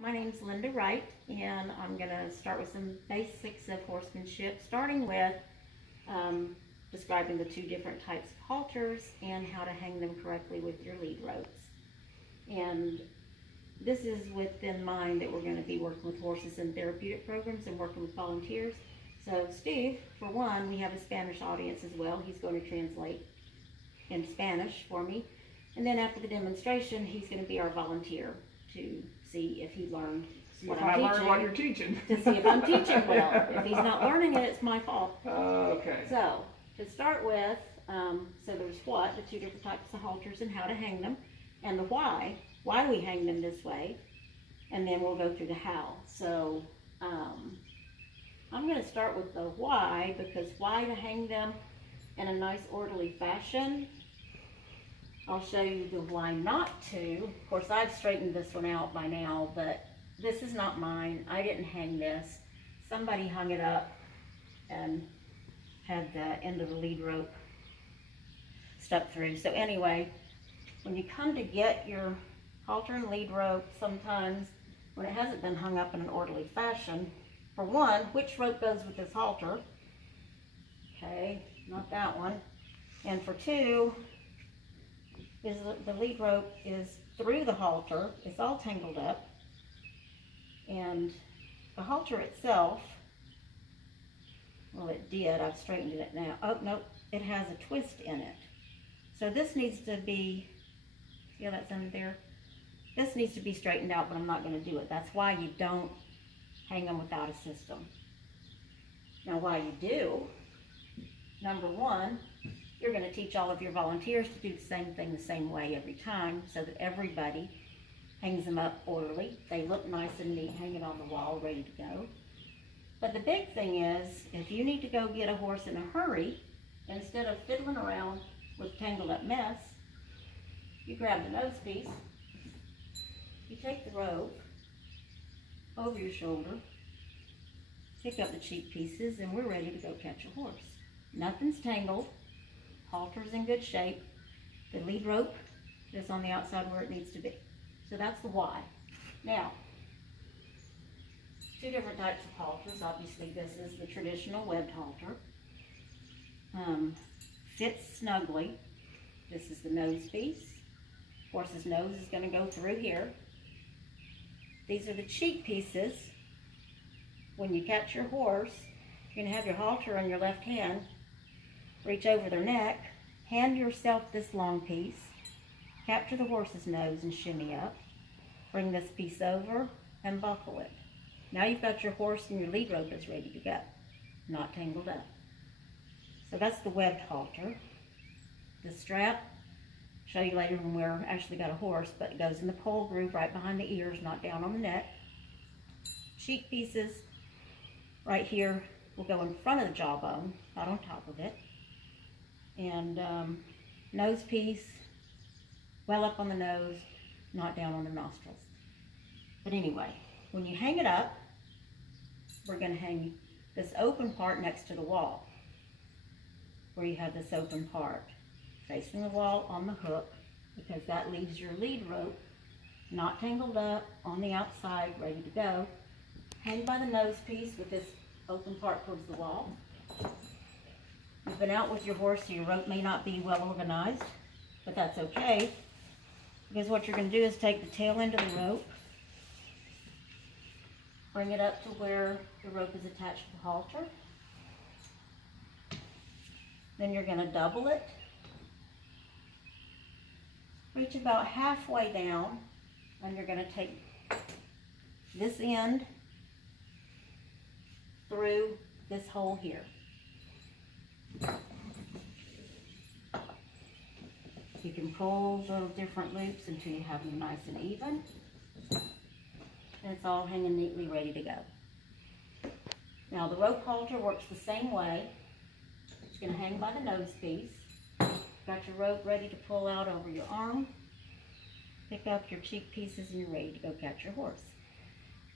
My name's Linda Wright, and I'm going to start with some basics of horsemanship, starting with describing the two different types of halters and how to hang them correctly with your lead ropes. And this is within mind that we're going to be working with horses in therapeutic programs and working with volunteers. So Steve, for one, we have a Spanish audience as well. He's going to translate in Spanish for me. And then after the demonstration, he's going to be our volunteer to see if he learned what I'm teaching. Learn what you're teaching. To see if I'm teaching well. If he's not learning it, it's my fault. Okay. So, to start with, so there's what, the two different types of halters and how to hang them, and the why do we hang them this way, and then we'll go through the how. So, I'm going to start with the why, because why to hang them in a nice orderly fashion. I'll show you the why not to. Of course, I've straightened this one out by now, but this is not mine. I didn't hang this. Somebody hung it up and had the end of the lead rope stuck through. So anyway, when you come to get your halter and lead rope, sometimes when it hasn't been hung up in an orderly fashion, for one, which rope goes with this halter? Okay, not that one. And for two, is the lead rope is through the halter. It's all tangled up. And the halter itself, well, it did. I've straightened it now. Oh, no, it has a twist in it. So this needs to be, see how that's under there? This needs to be straightened out, but I'm not going to do it. That's why you don't hang them without a system. Now, why you do, number one, you're going to teach all of your volunteers to do the same thing the same way every time, so that everybody hangs them up orderly. They look nice and neat hanging on the wall, ready to go. But the big thing is, if you need to go get a horse in a hurry, instead of fiddling around with tangled up mess, you grab the nose piece, you take the rope over your shoulder, pick up the cheek pieces, and we're ready to go catch a horse. Nothing's tangled. Halter's in good shape. The lead rope is on the outside where it needs to be. So that's the why. Now, two different types of halters. Obviously, this is the traditional webbed halter. Fits snugly. This is the nose piece. Horse's nose is going to go through here. These are the cheek pieces. When you catch your horse, you're going to have your halter in your left hand. Reach over their neck, hand yourself this long piece, capture the horse's nose and shimmy up, bring this piece over and buckle it. Now you've got your horse and your lead rope is ready to go, not tangled up. So that's the webbed halter. The strap, show you later when we're actually got a horse, but it goes in the pole groove right behind the ears, not down on the neck. Cheek pieces right here will go in front of the jawbone, not on top of it. And nose piece, well up on the nose, not down on the nostrils. But anyway, when you hang it up, we're going to hang this open part next to the wall, where you have this open part facing the wall on the hook, because that leaves your lead rope not tangled up on the outside, ready to go. Hang by the nose piece with this open part towards the wall. You've been out with your horse, so your rope may not be well organized, but that's okay, because what you're going to do is take the tail end of the rope, bring it up to where the rope is attached to the halter. Then you're going to double it, reach about halfway down, and you're going to take this end through this hole here. You can pull the different loops until you have them nice and even. And it's all hanging neatly ready to go. Now the rope halter works the same way. It's going to hang by the nose piece. Got your rope ready to pull out over your arm. Pick up your cheek pieces and you're ready to go catch your horse.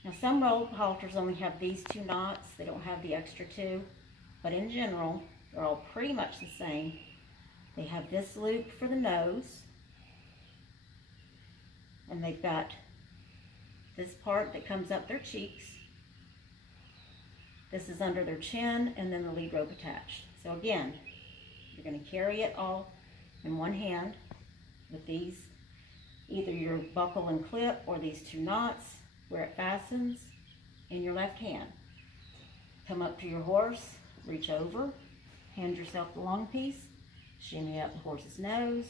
Now some rope halters only have these two knots. They don't have the extra two. But in general, they're all pretty much the same. They have this loop for the nose, and they've got this part that comes up their cheeks. This is under their chin, and then the lead rope attached. So again, you're going to carry it all in one hand with these, either your buckle and clip or these two knots where it fastens in your left hand. Come up to your horse, reach over, hand yourself the long piece, shimmy up the horse's nose,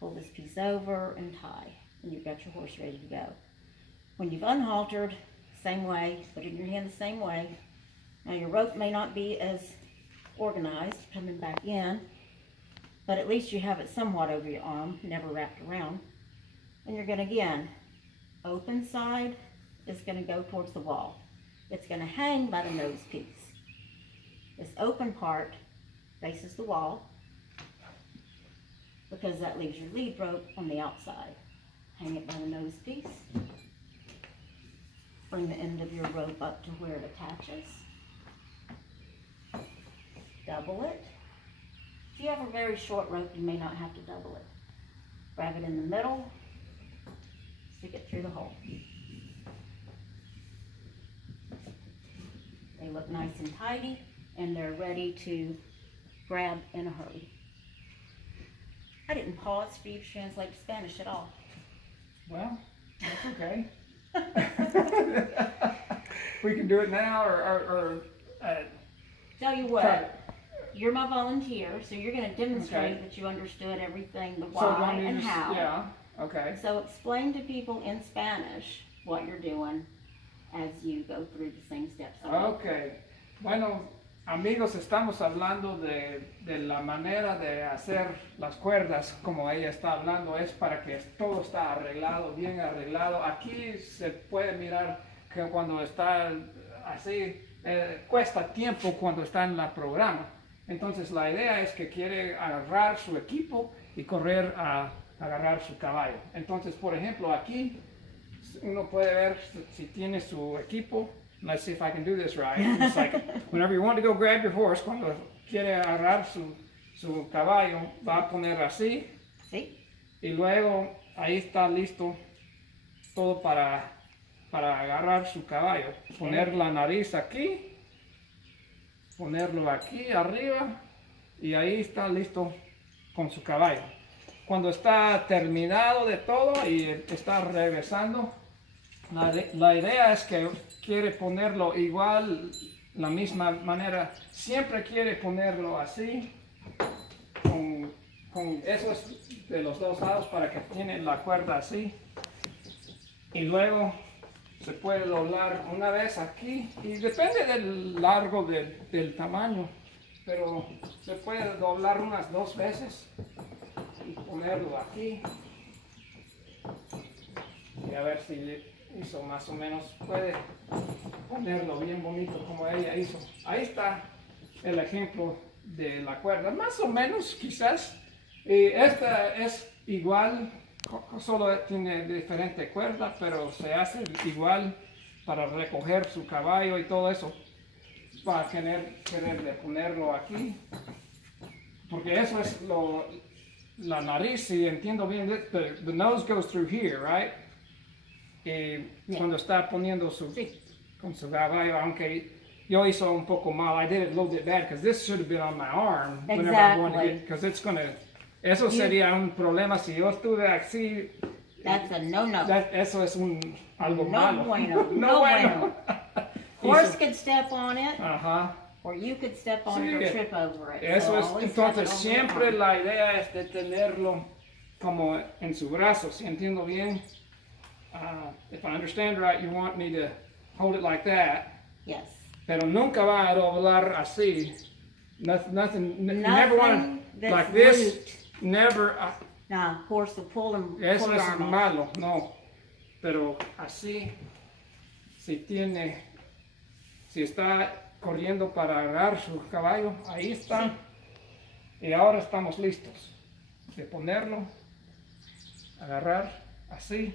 pull this piece over and tie, and you've got your horse ready to go. When you've unhaltered, same way, put it in your hand the same way. Now your rope may not be as organized coming back in, but at least you have it somewhat over your arm, never wrapped around. And you're going to, again, open side is going to go towards the wall. It's going to hang by the nose piece. This open part faces the wall because that leaves your lead rope on the outside. Hang it by the nose piece. Bring the end of your rope up to where it attaches. Double it. If you have a very short rope, you may not have to double it. Grab it in the middle, stick it through the hole. They look nice and tidy, and they're ready to grab in a hurry. I didn't pause for you to translate to Spanish at all. Well, that's okay. We can do it now, or tell you what, you're my volunteer, so you're going to demonstrate that you understood everything, the why and how. Yeah, okay. So explain to people in Spanish what you're doing as you go through the same steps. Okay. Bueno, amigos, estamos hablando de la manera de hacer las cuerdas, como ella está hablando, es para que todo está arreglado, bien arreglado. Aquí se puede mirar que cuando está así, cuesta tiempo cuando está en la programa. Entonces la idea es que quiere agarrar su equipo y correr a agarrar su caballo. Entonces, por ejemplo, aquí uno puede ver si tiene su equipo. Let's see if I can do this right. It's like whenever you want to go grab your horse, cuando quiere agarrar su caballo, va a poner así. ¿Sí? Y luego ahí está listo todo para agarrar su caballo. Poner la nariz aquí. Ponerlo aquí arriba y ahí está listo con su caballo. Cuando está terminado de todo y está regresando, la idea es que quiere ponerlo igual, la misma manera. Siempre quiere ponerlo así, con esos de los dos lados para que tiene la cuerda así. Y luego se puede doblar una vez aquí y depende del largo del tamaño, pero se puede doblar unas 2 veces y ponerlo aquí y a ver si hizo más o menos, puede ponerlo bien bonito como ella hizo. Ahí está el ejemplo de la cuerda, más o menos quizás. Esta es igual, solo tiene diferente cuerda, pero se hace igual para recoger su caballo y todo eso. Para querer ponerlo aquí, porque eso es la nariz, si entiendo bien, the nose goes through here, right? Y cuando está poniendo con su caballo, aunque yo hizo un poco mal, I did it a little bit bad, because this should have been on my arm whenever I'm going to get, because it's going to, eso sería un problema si yo estuve así. That's a no-no. Eso es algo malo. Bueno. No bueno. Horse could step on it, or you could step on it or trip over it. Eso es, entonces siempre la idea es de tenerlo como en su brazo, si entiendo bien. If I understand right, you want me to hold it like that. Yes. Pero nunca va a doblar así. Nothing you never want to, like this. Root. Never. Nah, horse will pull them. Eso es malo, no. Pero así, si está corriendo para agarrar su caballo, ahí está. Sí. Y ahora estamos listos de ponerlo, agarrar así,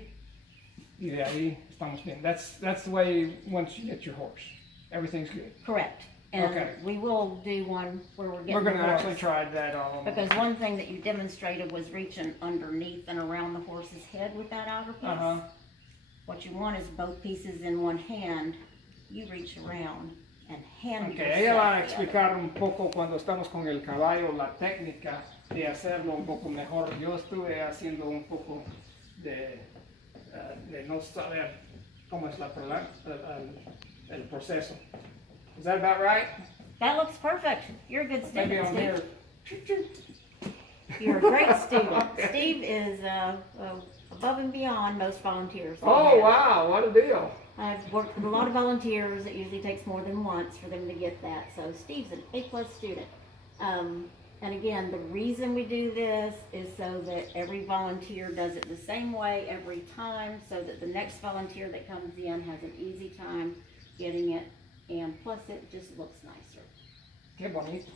y de ahí estamos bien. That's the way once you get your horse. Everything's good. Correct. And we will do one where we're getting We're going to actually try that. Because one thing that you demonstrated was reaching underneath and around the horse's head with that outer piece. what you want is both pieces in one hand. You reach around and hand Okay, ella va a yourself the explicar un poco cuando estamos con el caballo la técnica de hacerlo un poco mejor. Yo estuve haciendo un poco de no saber cómo es el proceso. Is that about right? That looks perfect. You're a good student, Maybe I'm here. Steve. You're a great student. Steve is above and beyond most volunteers. Oh, wow, what a deal. I've worked with a lot of volunteers. It usually takes more than once for them to get that. So Steve's an A+ student. And again, the reason we do this is so that every volunteer does it the same way every time, so that the next volunteer that comes in has an easy time getting it, and plus it just looks nicer. Qué bonito.